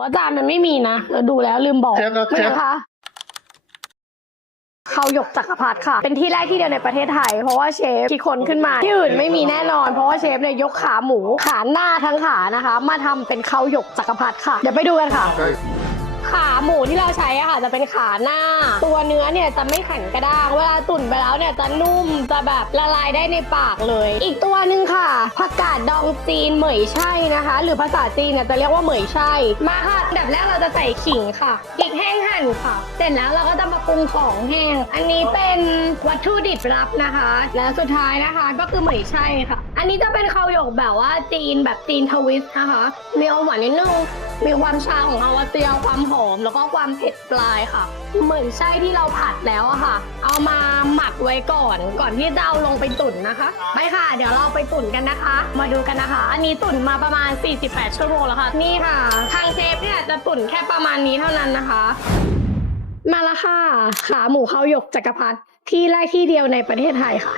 ว่าจานมันไม่มีนะเราดูแล้วลืมบอกเชฟครับไม่เชฟ นะคะข้าวหยกจักรพรรดิค่ะ เป็นที่แรกที่เดียวในประเทศไทย เพราะว่าเชฟที่คนขึ้นมา ที่อื่นไม่มีแน่นอน เพราะว่าเชฟเนี่ยยกขาหมูขาหน้าทั้งขานะคะ มาทำเป็นข้าวหยกจักรพรรดิค่ะ เดี๋ยวไปดูกันค่ะ ขาหมูที่เราใช้อะค่ะจะเป็นขาหน้า ตัวเนื้อเนี่ยจะไม่แข็งกระด้าง เวลาตุ๋นไปแล้วเนี่ยจะนุ่มจะแบบละลายได้ในปากเลย อีกตัวหนึ่งค่ะผักกาด ดองจีนเหมยไช่นะคะ หรือภาษาจีนเนี่ยจะเรียกว่าเหมยไช่มาค่ะอันดับแรกเราจะใส่ขิงค่ะพริกแห้งหั่นค่ะ เสร็จแล้วเราก็จะมาปรุงของแห้ง อันนี้เป็นวัตถุดิบลับนะคะ แล้วสุดท้ายนะคะก็คือเหมยไช่ค่ะ อันนี้จะเป็นข้าวหยกแบบว่าจีนแบบจีนทวิสต์นะคะ มีความหวานนิดนึงมีความชาของฮาวาเจียวความหอมแล้วก็ความเผ็ดปลายค่ะเหมือนไส้ที่เราผัดแล้วอะค่ะ เอามาหมักไว้ก่อน ก่อนที่จะเอาลงไปตุ๋นนะคะไปค่ะ เดี๋ยวเราไปตุ๋นกันนะคะ มาดูกันนะคะ อันนี้ตุ๋นมาประมาณ 48 ชั่วโมงแล้วค่ะ นี่ค่ะ ทางเชฟเนี่ยจะตุ๋นแค่ประมาณนี้เท่านั้นนะคะ มาละค่ะ ขาหมูข้าวหยกจักรพรรดิที่แรกที่เดียวในประเทศไทยค่ะ